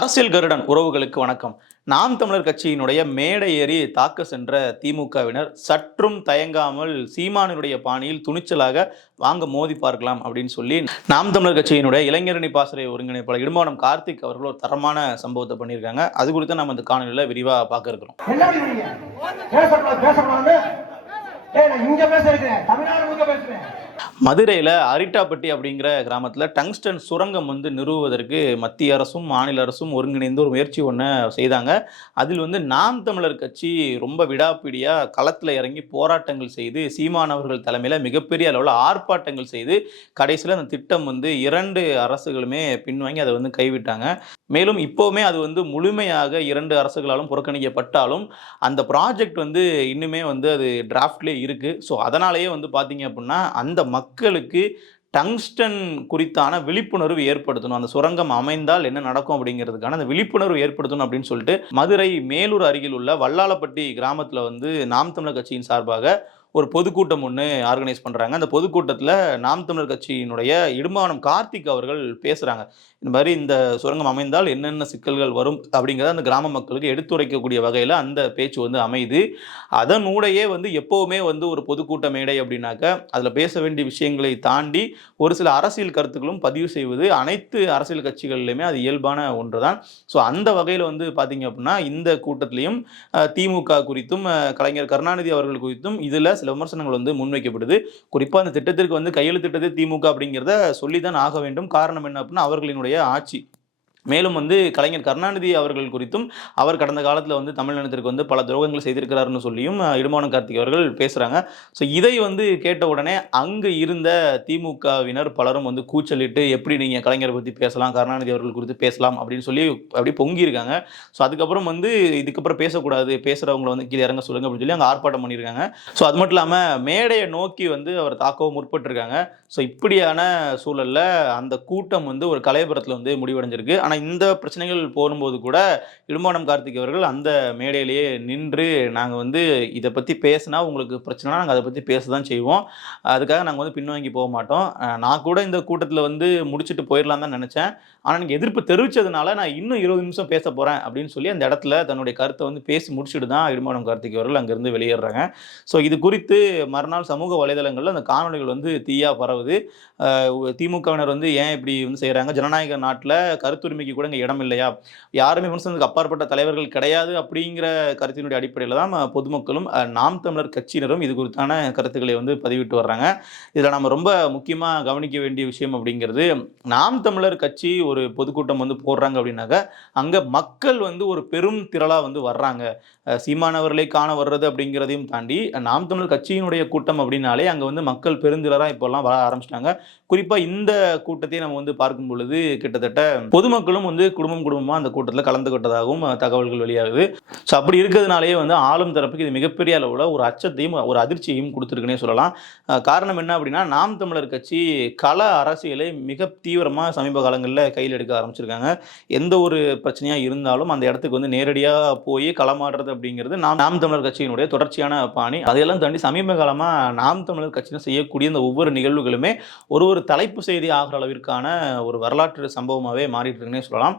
அரசியல் கருடன் உறவுகளுக்கு வணக்கம். நாம் தமிழர் கட்சியினுடைய மேடை ஏறி தாக்க சென்ற திமுகவினர் சற்றும் தயங்காமல் சீமானினுடைய பாணியில் துணிச்சலாக வாங்க மோதி பார்க்கலாம் அப்படின்னு சொல்லி நாம் தமிழர் கட்சியினுடைய இளைஞரணி பாசறை ஒருங்கிணைப்பாளர் இடுமானம் கார்த்திக் அவர்கள் ஒரு தரமான சம்பவத்தை பண்ணியிருக்காங்க. அது குறித்து நம்ம இந்த காணொலியில் விரிவாக பார்க்க இருக்கிறோம். மதுரையில் அரிட்டாப்பட்டி அப்படிங்கிற கிராமத்தில் டங்ஸ்டன் சுரங்கம் வந்து நிறுவுவதற்கு மத்திய அரசும் மாநில அரசும் ஒருங்கிணைந்து ஒரு முயற்சி ஒன்று செய்தாங்க. அதில் வந்து நாம் தமிழர் கட்சி ரொம்ப விடாப்பிடியாக களத்தில் இறங்கி போராட்டங்கள் செய்து சீமானவர்கள் தலைமையில் மிகப்பெரிய அளவில் ஆர்ப்பாட்டங்கள் செய்து கடைசியில் அந்த திட்டம் வந்து இரண்டு அரசுகளுமே பின்வாங்கி அதை வந்து கைவிட்டாங்க. மேலும் இப்போவுமே அது வந்து முழுமையாக இரண்டு அரசுகளாலும் புறக்கணிக்கப்பட்டாலும் அந்த ப்ராஜெக்ட் வந்து இன்னுமே வந்து அது டிராஃப்ட்லேயே இருக்குது ஸோ அதனாலேயே வந்து பார்த்தீங்க அப்படின்னா அந்த மக்களுக்கு டங்ஸ்டன் குறித்தான விழிப்புணர்வு ஏற்படுத்தணும். அந்த சுரங்கம் அமைந்தால் என்ன நடக்கும் அப்படிங்கிறதுக்கான அந்த விழிப்புணர்வு ஏற்படுத்தணும் அப்படின்னு சொல்லிட்டு மதுரை மேலூர் அருகில் உள்ள வல்லாளப்பட்டி கிராமத்தில் வந்து நாம் தமிழர் கட்சியின் சார்பாக ஒரு பொதுக்கூட்டம் ஒன்று ஆர்கனைஸ் பண்ணுறாங்க அந்த பொதுக்கூட்டத்தில் நாம் தமிழர் கட்சியினுடைய இடுமானம் கார்த்திக் அவர்கள் பேசுகிறாங்க இந்த மாதிரி இந்த சுரங்கம் அமைந்தால் என்னென்ன சிக்கல்கள் வரும் அப்படிங்கிறத அந்த கிராம மக்களுக்கு எடுத்துரைக்கக்கூடிய வகையில் அந்த பேச்சு வந்து அமைது அதனூடையே வந்து எப்போவுமே வந்து ஒரு பொதுக்கூட்ட மேடை அப்படின்னாக்க அதில் பேச வேண்டிய விஷயங்களை தாண்டி ஒரு சில அரசியல் கருத்துக்களும் பதிவு செய்வது அனைத்து அரசியல் கட்சிகள்லையுமே அது இயல்பான ஒன்று தான் ஸோ அந்த வகையில் வந்து பார்த்தீங்க அப்படின்னா இந்த கூட்டத்திலையும் திமுக குறித்தும் கலைஞர் கருணாநிதி அவர்கள் குறித்தும் இதில் சில விமர்சனங்கள் வந்து முன்வைக்கப்படுது. குறிப்பாக அந்த திட்டத்திற்கு வந்து கையெழுத்திட்டது திமுக அப்படிங்கிறத சொல்லி தான் ஆக வேண்டும். காரணம் என்ன அப்படின்னா அவர்களினுடைய ஆட்சி. மேலும் வந்து கலைஞர் கருணாநிதி அவர்கள் குறித்தும் அவர் கடந்த காலத்தில் வந்து தமிழினத்திற்கு வந்து பல துரோகங்கள் செய்திருக்கிறாருன்னு சொல்லியும் அஹ், இடுமானம் கார்த்திக் அவர்கள் பேசுகிறாங்க ஸோ இதை வந்து கேட்ட உடனே அங்கே இருந்த திமுகவினர் பலரும் வந்து கூச்சலிட்டு எப்படி நீங்கள் கலைஞரை பற்றி பேசலாம் கருணாநிதி அவர்கள் குறித்து பேசலாம்? அப்படின்னு சொல்லி அப்படியே பொங்கியிருக்காங்க. ஸோ அதுக்கப்புறம் வந்து இதுக்கப்புறம் பேசக்கூடாது பேசுகிறவங்களை வந்து கீழே இறங்க சொல்லுங்க அப்படின்னு சொல்லி அங்கே ஆர்ப்பாட்டம் பண்ணியிருக்காங்க. ஸோ அது மட்டும் இல்லாமல் மேடையை நோக்கி வந்து அவர் தாக்கவும் முற்பட்டிருக்காங்க. ஸோ இப்படியான சூழலில் அந்த கூட்டம் வந்து ஒரு கலைபுரத்தில் வந்து முடிவடைஞ்சிருக்கு. ஆனால் இந்த பிரச்சனைகள் போகும்போது கூட இடும்பானம் கார்த்திக் அவர்கள் அந்த மேடையிலேயே நின்று நாங்கள் வந்து இதை பற்றி பேசினா உங்களுக்கு பிரச்சனைனா நாங்கள் அதை பற்றி பேச தான் செய்வோம். அதுக்காக நாங்கள் வந்து பின்வாங்கி போக மாட்டோம். நான் கூட இந்த கூட்டத்தில் வந்து முடிச்சுட்டு போயிடலாம் தான் நினச்சேன். ஆனால் எனக்கு எதிர்ப்பு தெரிவித்ததுனால நான் இன்னும் இருபது நிமிஷம் பேச போகிறேன் அப்படின்னு சொல்லி அந்த இடத்துல தன்னுடைய கருத்தை வந்து பேசி முடிச்சுட்டு தான் இடும்பானம் கார்த்திக் அவர்கள் அங்கேருந்து வெளியேறாங்க. ஸோ இது குறித்து மறுநாள் சமூக வலைதளங்களில் அந்த காணொளிகள் வந்து தீயாக பரவுது. திமுகவினர் வந்து ஏன் இப்படி வந்து செய்கிறாங்க ஜனநாயக நாட்டில் கருத்துரிமை கருத்துரிமைக்கு கூட இங்கே இடம் இல்லையா யாருமே விமர்சனத்துக்கு அப்பாற்பட்ட தலைவர்கள் கிடையாது அப்படிங்கிற கருத்தினுடைய அடிப்படையில் தான் பொதுமக்களும் நாம் தமிழர் கட்சியினரும் இது குறித்தான கருத்துக்களை வந்து பதிவிட்டு வர்றாங்க. இதில் நம்ம ரொம்ப முக்கியமாக கவனிக்க வேண்டிய விஷயம் அப்படிங்கிறது நாம் தமிழர் கட்சி ஒரு பொதுக்கூட்டம் வந்து போடுறாங்க அப்படின்னாக்க அங்கே மக்கள் வந்து ஒரு பெரும் திரளாக வந்து வர்றாங்க. சீமானவர்களை காண வர்றது அப்படிங்கிறதையும் தாண்டி நாம் தமிழர் கட்சியினுடைய கூட்டம் அப்படின்னாலே அங்கே வந்து மக்கள் பெருந்திரராக இப்போல்லாம் வர ஆரம்பிச்சிட்டாங்க. குறிப்பாக இந்த கூட்டத்தை நம்ம வந்து பார்க்கும் பொழுது கிட்டத்தட்ட பொதுமக்கள் பொதுமக்களும் வந்து குடும்பம் குடும்பமாக அந்த கூட்டத்தில் கலந்துக்கிட்டதாகவும் தகவல்கள் வெளியாகுது. ஸோ அப்படி இருக்கிறதுனாலே வந்து ஆளும் தரப்புக்கு இது மிகப்பெரிய அளவில் ஒரு அச்சத்தையும் ஒரு அதிர்ச்சியையும் கொடுத்துருக்குன்னே சொல்லலாம். காரணம் என்ன அப்படின்னா நாம் தமிழர் கட்சி கள அரசியலை மிக தீவிரமாக சமீப காலங்களில் கையில் எடுக்க ஆரம்பிச்சிருக்காங்க. எந்த ஒரு பிரச்சனையாக இருந்தாலும் அந்த இடத்துக்கு வந்து நேரடியாக போய் களமாடுறது அப்படிங்கிறது நாம் நாம் தமிழர் கட்சியினுடைய தொடர்ச்சியான பாணி. அதையெல்லாம் தாண்டி சமீப காலமாக நாம் தமிழர் கட்சியினர் செய்யக்கூடிய இந்த ஒவ்வொரு நிகழ்வுகளுமே ஒரு ஒரு தலைப்பு செய்தி ஆகிற அளவிற்கான ஒரு வரலாற்று சம்பவமாகவே மாறிட்டு சொல்லலாம்.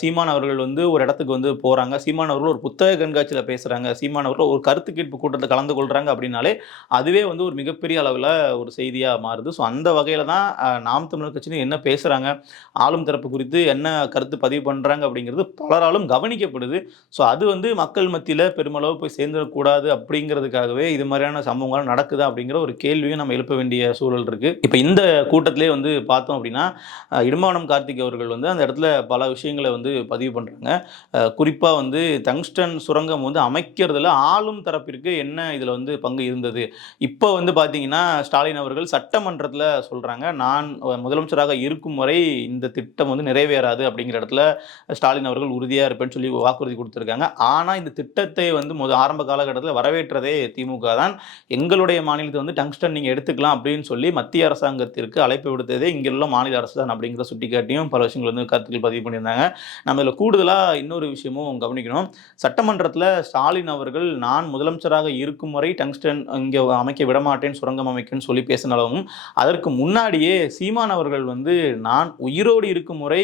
சீமான் அவர்கள் வந்து ஒரு இடத்துக்கு வந்து போகிறாங்க சீமான் அவர்கள் ஒரு புத்தக கண்காட்சியில் பேசுகிறாங்க சீமான் அவர்கள் ஒரு கருத்து கேட்பு கூட்டத்தில் கலந்து கொள்கிறாங்க அப்படின்னாலே அதுவே வந்து ஒரு மிகப்பெரிய அளவில் ஒரு செய்தியாக மாறுது. ஸோ அந்த வகையில் தான் நாம் தமிழர் கட்சியினர் என்ன பேசுகிறாங்க ஆளும் தரப்பு குறித்து என்ன கருத்து பதிவு பண்ணுறாங்க அப்படிங்கிறது பலராலும் கவனிக்கப்படுது. ஸோ அது வந்து மக்கள் மத்தியில் பெருமளவு போய் சேர்ந்துடக்கூடாது அப்படிங்கிறதுக்காகவே இது மாதிரியான சம்பவங்கள் நடக்குதா அப்படிங்கிற ஒரு கேள்வியும் நம்ம எழுப்ப வேண்டிய சூழல் இருக்குது இப்போ இந்த கூட்டத்திலே வந்து பார்த்தோம் அப்படின்னா இடுமானம் கார்த்திக் அவர்கள் வந்து அந்த இடத்துல பல விஷயங்களை வந்து பதிவு பண்ணுறாங்க. குறிப்பாக வந்து டங்ஸ்டன் சுரங்கம் வந்து அமைக்கிறதுல ஆளும் தரப்பிற்கு என்ன இதில் வந்து பங்கு இருந்தது. இப்போ வந்து பார்த்தீங்கன்னா ஸ்டாலின் அவர்கள் சட்டமன்றத்தில் சொல்கிறாங்க நான் முதலமைச்சராக இருக்கும் வரை இந்த திட்டம் வந்து நிறைவேறாது அப்படிங்கிற இடத்துல ஸ்டாலின் அவர்கள் உறுதியாக இருப்பேன்னு சொல்லி வாக்குறுதி கொடுத்துருக்காங்க. ஆனால் இந்த திட்டத்தை வந்து முத ஆரம்ப காலகட்டத்தில் வரவேற்றதே திமுக தான். எங்களுடைய மாநிலத்தை வந்து டங்ஸ்டன் நீங்கள் எடுத்துக்கலாம் அப்படின்னு சொல்லி மத்திய அரசாங்கத்திற்கு அழைப்பு விடுத்ததே இங்குள்ள மாநில அரசு தான் அப்படிங்கிற சுட்டிக்காட்டியும் பல விஷயங்கள் வந்து கருத்துக்கள் கருத்துக்கள் பதிவு பண்ணியிருந்தாங்க. நம்ம இதில் கூடுதலாக இன்னொரு விஷயமும் கவனிக்கணும். சட்டமன்றத்தில் ஸ்டாலின் அவர்கள் நான் முதலமைச்சராக இருக்கும் வரை டங்ஸ்டன் இங்கே அமைக்க விடமாட்டேன் சுரங்கம் அமைக்கன்னு சொல்லி பேசினாலும் அதற்கு முன்னாடியே சீமான் அவர்கள் வந்து நான் உயிரோடு இருக்கும் முறை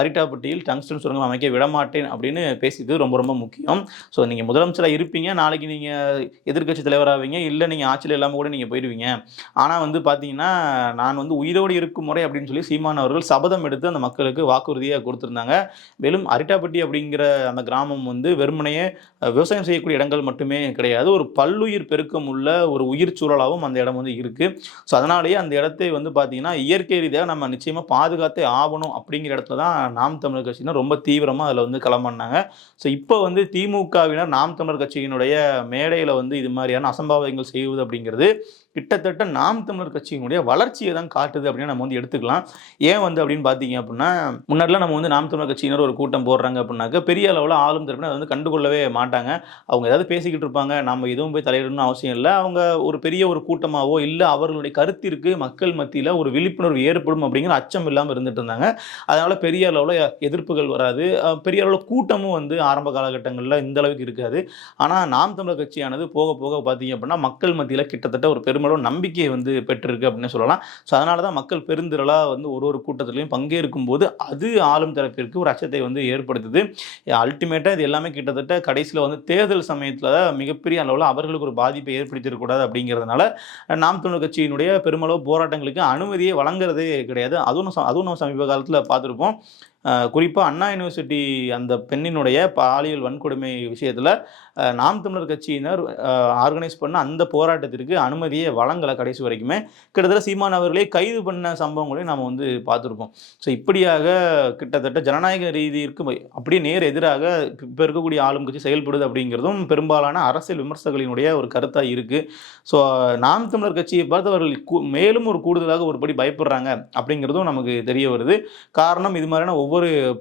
அரிட்டாப்பட்டியில் டங்ஸ்டன் சுரங்கம் அமைக்க விடமாட்டேன் அப்படின்னு பேசியது ரொம்ப ரொம்ப முக்கியம். ஸோ நீங்கள் முதலமைச்சராக இருப்பீங்க நாளைக்கு நீங்கள் எதிர்க்கட்சி தலைவராவீங்க இல்லை நீங்கள் ஆட்சியில் இல்லாமல் கூட நீங்கள் போயிடுவீங்க. ஆனால் வந்து பார்த்தீங்கன்னா நான் வந்து உயிரோடு இருக்கும் முறை அப்படின்னு சொல்லி சீமான் அவர்கள் சபதம் எடுத்து அந்த மக்களுக்கு வாக்குறுதியை கொடுத்துருந்தாங்க. மேலும் அரிட்டாப்பட்டி அப்படிங்கிற அந்த கிராமம் வந்து வெறுமனையே விவசாயம் செய்யக்கூடிய இடங்கள் மட்டுமே கிடையாது. ஒரு பல்லுயிர் பெருக்கம் உள்ள ஒரு உயிர் சூழலாகவும் அந்த இடம் வந்து இருக்குது ஸோ அதனாலேயே அந்த இடத்தை வந்து பார்த்தீங்கன்னா இயற்கை ரீதியாக நம்ம நிச்சயமாக பாதுகாத்தே ஆகணும் அப்படிங்கிற இடத்துல தான் நாம் தமிழர் கட்சியினர் ரொம்ப தீவிரமாக அதில் வந்து களமாடினாங்க ஸோ இப்போ வந்து திமுகவினர் நாம் தமிழர் கட்சியினுடைய மேடையில் வந்து இது மாதிரியான அசம்பாவிதங்கள் செய்வது அப்படிங்கிறது கிட்டத்தட்ட நாம் தமிழர் கட்சியினுடைய வளர்ச்சியை தான் காட்டுது அப்படின்னு நம்ம வந்து எடுத்துக்கலாம். ஏன் வந்து அப்படின்னு பார்த்தீங்க அப்படின்னா முன்னாடிலாம் நம்ம வந்து நாம் தமிழர் கட்சியினர் ஒரு கூட்டம் போடுறாங்க அப்படின்னாக்க பெரிய அளவில் ஆளும் தரப்பினர் அதை வந்து கண்டுகொள்ளவே மாட்டாங்க. அவங்க ஏதாவது பேசிக்கிட்டு இருப்பாங்க நம்ம எதுவும் போய் தலையிடணும்னு அவசியம் இல்லை. அவங்க ஒரு பெரிய ஒரு கூட்டமாகவோ இல்லை அவர்களுடைய கருத்திற்கு மக்கள் மத்தியில் ஒரு விழிப்புணர்வு ஏற்படும் அப்படிங்கிற அச்சம் இல்லாமல் இருந்துட்டு இருந்தாங்க. அதனால் பெரிய அளவில் எதிர்ப்புகள் வராது. பெரிய அளவில் கூட்டமும் வந்து ஆரம்ப காலகட்டங்களில் இந்த அளவுக்கு இருக்காது. ஆனால் நாம் தமிழர் கட்சியானது போக போக பார்த்தீங்க அப்படின்னா மக்கள் மத்தியில் கிட்டத்தட்ட ஒரு பெரும் பெருமளவு நம்பிக்கையை வந்து பெற்றிருக்கு அப்படின்னு சொல்லலாம். ஸோ அதனால தான் மக்கள் பெருந்திரளாக வந்து ஒரு ஒரு கூட்டத்திலையும் பங்கேற்கும் போது அது ஆளும் தரப்பிற்கு ஒரு அச்சத்தை வந்து ஏற்படுத்துது. அல்டிமேட்டாக இது எல்லாமே கிட்டத்தட்ட கடைசியில் வந்து தேர்தல் சமயத்தில் மிகப்பெரிய அளவில் அவர்களுக்கு ஒரு பாதிப்பை ஏற்படுத்திடக்கூடாது அப்படிங்கிறதுனால நாம் தமிழர் கட்சியினுடைய பெருமளவு போராட்டங்களுக்கு அனுமதியை வழங்குறதே கிடையாது. அதுவும் ச- அதுவும் நம்ம சமீப காலத்தில் பார்த்துருப்போம். குறிப்பாக அண்ணா யூனிவர்சிட்டி அந்த பெண்ணினுடைய பாலியல் வன்கொடுமை விஷயத்தில் நாம் தமிழர் கட்சியினர் ஆர்கனைஸ் பண்ண அந்த போராட்டத்திற்கு அனுமதியை வழங்கலை கடைசி வரைக்குமே. கிட்டத்தட்ட சீமான் அவர்களே கைது பண்ண சம்பவங்களையும் நாம் வந்து பார்த்துருப்போம் ஸோ இப்படியாக கிட்டத்தட்ட ஜனநாயக ரீதியிற்கு அப்படியே நேர் எதிராக இப்போ இருக்கக்கூடிய ஆளும் கட்சி செயல்படுது அப்படிங்கிறதும் பெரும்பாலான அரசியல் விமர்சகர்களினுடைய ஒரு கருத்தாக இருக்குது ஸோ நாம் தமிழர் கட்சியை பார்த்து அவர்கள் மேலும் ஒரு கூடுதலாக ஒரு படி பயப்படுறாங்க அப்படிங்கிறதும் நமக்கு தெரிய வருது. காரணம் இது மாதிரியான ஒவ்வொரு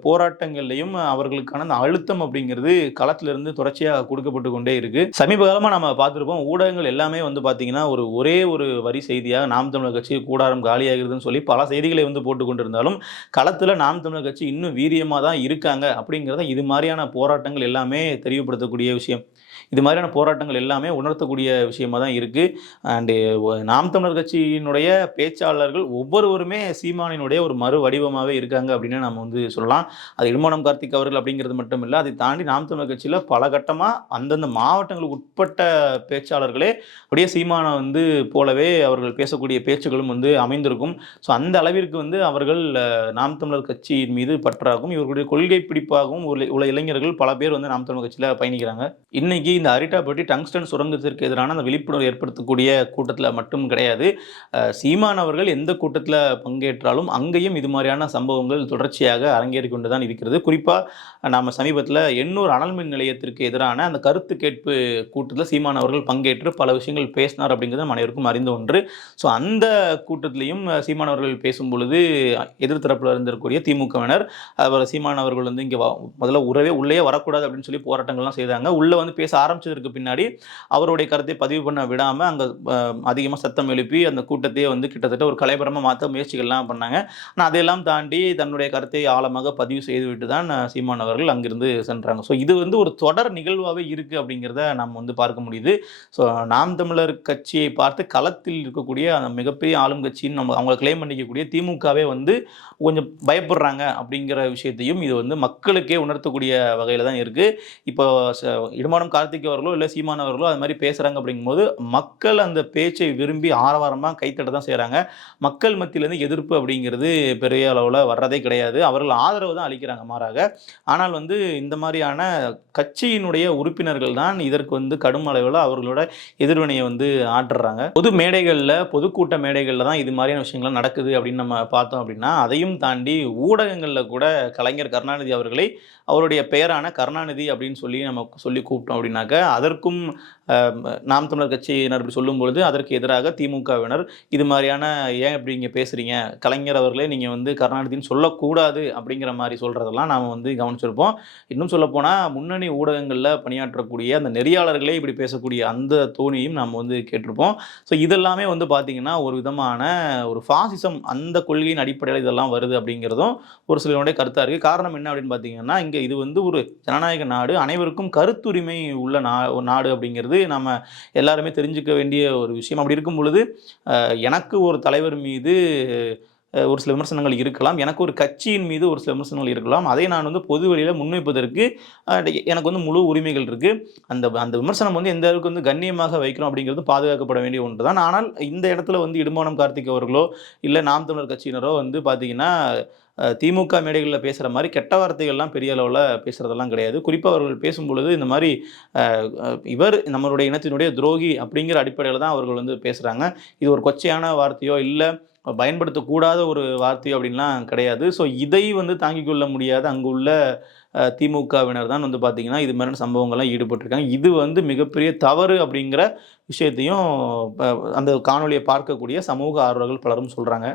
போராட்டங்கள்லையும் அவர்களுக்கான அந்த அழுத்தம் அப்படிங்கிறது களத்திலிருந்து தொடர்ச்சியாக கொடுக்கப்பட்டு கொண்டே இருக்கு. சமீப காலமாக நம்ம பார்த்துருப்போம் ஊடகங்கள் எல்லாமே வந்து பார்த்தீங்கன்னா ஒரு ஒரே ஒரு வரி செய்தியாக நாம் தமிழர் கட்சி கூடாரம் காலியாகிறதுன்னு சொல்லி பல செய்திகளை வந்து போட்டு கொண்டிருந்தாலும் களத்தில் நாம் தமிழர் கட்சி இன்னும் வீரியமாக தான் இருக்காங்க அப்படிங்கிறத இது மாதிரியான போராட்டங்கள் எல்லாமே தெரியப்படுத்தக்கூடிய விஷயம். இது மாதிரியான போராட்டங்கள் எல்லாமே உணர்த்தக்கூடிய விஷயமா தான் இருக்குது அண்டு நாம் தமிழர் கட்சியினுடைய பேச்சாளர்கள் ஒவ்வொருவருமே சீமானினுடைய ஒரு மறு வடிவமாகவே இருக்காங்க அப்படின்னு நம்ம வந்து சொல்லலாம். அது இடுமானம் கார்த்திக் அவர்கள் அப்படிங்கிறது மட்டும் இல்லை அதை தாண்டி நாம் தமிழர் கட்சியில் பல கட்டமாக அந்தந்த மாவட்டங்களுக்கு உட்பட்ட பேச்சாளர்களே அப்படியே சீமானை வந்து போலவே அவர்கள் பேசக்கூடிய பேச்சுகளும் வந்து அமைந்திருக்கும். ஸோ அந்த அளவிற்கு வந்து அவர்கள் நாம் தமிழர் கட்சியின் மீது பற்றாகவும் இவர்களுடைய கொள்கை பிடிப்பாகவும் உள்ள இளைஞர்கள் பல பேர் வந்து நாம் தமிழர் கட்சியில் பயணிக்கிறாங்க. இன்னைக்கு இந்த அரிட்டாபட்டி டங்ஸ்டன் சுரங்கத்திற்கு எதிரான அந்த விழிப்புணர்வு ஏற்படுத்தக்கூடிய கூட்டத்தில் மட்டும் கிடையாது. சீமான் அவர்கள் எந்த கூட்டத்தில் பங்கேற்றாலும் அங்கேயும் இது மாதிரியான சம்பவங்கள் தொடர்ச்சியாக அரங்கேறி கொண்டு தான் இருக்கிறது. குறிப்பாக நாம் சமீபத்தில் எண்ணூர் அனல் மின் நிலையத்திற்கு எதிரான அந்த கருத்து கேட்பு கூட்டத்தில் சீமான் அவர்கள் பங்கேற்று பல விஷயங்கள் பேசினார் அப்படிங்கிறது நம்ம அனைவருக்கும் அறிந்த ஒன்று. ஸோ அந்த கூட்டத்திலையும் சீமான் அவர்கள் பேசும் பொழுது எதிர்த்தரப்பில் இருந்திருக்கக்கூடிய திமுகவினர் அவர் சீமான் அவர்கள் வந்து இங்கே முதல்ல உறவே உள்ளே வரக்கூடாது அப்படின்னு சொல்லி போராட்டங்கள்லாம் செய்தாங்க. உள்ளே வந்து பேச ஆரம்பிச்சதற்கு பின்னாடி அவருடைய கருத்தை பதிவு பண்ண விடாமல் அங்கே அதிகமாக சத்தம் எழுப்பி அந்த கூட்டத்தையே வந்து கிட்டத்தட்ட ஒரு கலைபரமாக மாற்ற முயற்சிகள்லாம் பண்ணாங்க. ஆனால் அதையெல்லாம் தாண்டி தன்னுடைய கருத்தை ஆழமாக பதிவு செய்துவிட்டு தான் சீமான் அவர்கள் அங்கிருந்து சென்றாங்க. ஸோ இது வந்து ஒரு தொடர் நிகழ்வாகவே இருக்குது அப்படிங்கிறத நம்ம வந்து பார்க்க முடியுது. ஸோ நாம் தமிழர் கட்சியை பார்த்து களத்தில் இருக்கக்கூடிய அந்த மிகப்பெரிய ஆளும் கட்சின்னு நம்ம அவங்களை கிளைம் பண்ணிக்கக்கூடிய திமுகவே வந்து கொஞ்சம் பயப்படுறாங்க அப்படிங்கிற விஷயத்தையும் இது வந்து மக்களுக்கே உணர்த்தக்கூடிய வகையில் தான் இருக்குது இப்போ இடமானம் கார்த்திக் அவர்களோ இல்லை சீமான் அவர்களோ அது மாதிரி பேசுகிறாங்க அப்படிங்கும்போது மக்கள் அந்த பேச்சை விரும்பி ஆரவாரமாக கைத்தட்ட தான் செய்கிறாங்க மக்கள் மத்தியிலேருந்து எதிர்ப்பு அப்படிங்கிறது பெரிய அளவில் வர்றதே கிடையாது. அவர்கள் ஆதரவு தான் அளிக்கிறாங்க மாறாக. ஆனால் வந்து இந்த மாதிரியான கட்சியினுடைய உறுப்பினர்கள் தான் இதற்கு வந்து கடும் அளவில் அவர்களோட எதிர்வினையை வந்து ஆற்றுறாங்க. பொது மேடைகளில் பொதுக்கூட்ட மேடைகளில் தான் இது மாதிரியான விஷயங்கள்லாம் நடக்குது அப்படின்னு நம்ம பார்த்தோம் அப்படின்னா அதையும் தாண்டி ஊடகங்களில் கூட கலைஞர் கருணாநிதி அவர்களை அவருடைய பெயரான கருணாநிதி அப்படின்னு சொல்லி நம்ம சொல்லி கூப்பிட்டோம் அப்படின்னாக்க அதற்கும் நாம் தமிழர் கட்சியினர் இப்படி சொல்லும் பொழுது அதற்கு எதிராக திமுகவினர் இது மாதிரியான ஏன் இப்படி இங்கே பேசுகிறீங்க கலைஞர் அவர்களே நீங்கள் வந்து கருணாநிதின்னு சொல்லக்கூடாது அப்படிங்கிற மாதிரி சொல்கிறதெல்லாம் நாம் வந்து கவனிச்சிருப்போம். இன்னும் சொல்லப்போனால் முன்னணி ஊடகங்களில் பணியாற்றக்கூடிய அந்த நெறியாளர்களே இப்படி பேசக்கூடிய அந்த தோணியும் நாம் வந்து கேட்டிருப்போம். ஸோ இதெல்லாமே வந்து பார்த்திங்கன்னா ஒரு விதமான ஒரு ஃபாசிசம் அந்த கொள்கையின் அடிப்படையில் இதெல்லாம் வருது அப்படிங்கிறதும் ஒரு சிலருடைய கருத்தாக இருக்குது காரணம் என்ன அப்படின்னு பார்த்தீங்கன்னா இங்கே இது வந்து ஒரு ஜனநாயக நாடு. அனைவருக்கும் கருத்துரிமை உள்ள நா நாடு அப்படிங்கிறது நம்ம எல்லாருமே தெரிஞ்சுக்க வேண்டிய ஒரு விஷயம். அப்படி இருக்கும் பொழுது எனக்கு ஒரு தலைவர் மீது ஒரு சில விமர்சனங்கள் இருக்கலாம். எனக்கு ஒரு கட்சியின் மீது ஒரு சில விமர்சனங்கள் இருக்கலாம். அதை நான் வந்து பொது வழியில் முன்வைப்பதற்கு எனக்கு வந்து முழு உரிமைகள் இருக்குது அந்த அந்த விமர்சனம் வந்து எந்த அளவுக்கு வந்து கண்ணியமாக வைக்கிறோம் அப்படிங்கிறது பாதுகாக்கப்பட வேண்டிய ஒன்று தான் ஆனால் இந்த இடத்துல வந்து இடுமானம் கார்த்திக் அவர்களோ இல்லை நாம் தமிழர் கட்சியினரோ வந்து பார்த்தீங்கன்னா திமுக மேடைகளில் பேசுகிற மாதிரி கெட்ட வார்த்தைகள்லாம் பெரிய அளவில் பேசுகிறதெல்லாம் கிடையாது. குறிப்பாக அவர்கள் பேசும் பொழுது இந்த மாதிரி இவர் நம்மளுடைய இனத்தினுடைய துரோகி அப்படிங்கிற அடிப்படையில் தான் அவர்கள் வந்து பேசுகிறாங்க இது ஒரு கொச்சையான வார்த்தையோ இல்லை பயன்படுத்தக்கூடாத ஒரு வார்த்தையோ அப்படின்லாம் கிடையாது. ஸோ இதை வந்து தாங்கிக் கொள்ள முடியாத அங்கு உள்ள திமுகவினர் தான் வந்து பார்த்திங்கன்னா இது மாதிரியான சம்பவங்கள்லாம் ஈடுபட்டிருக்காங்க. இது வந்து மிகப்பெரிய தவறு அப்படிங்கிற விஷயத்தையும் அந்த காணொலியை பார்க்கக்கூடிய சமூக ஆர்வலர்கள் பலரும் சொல்கிறாங்க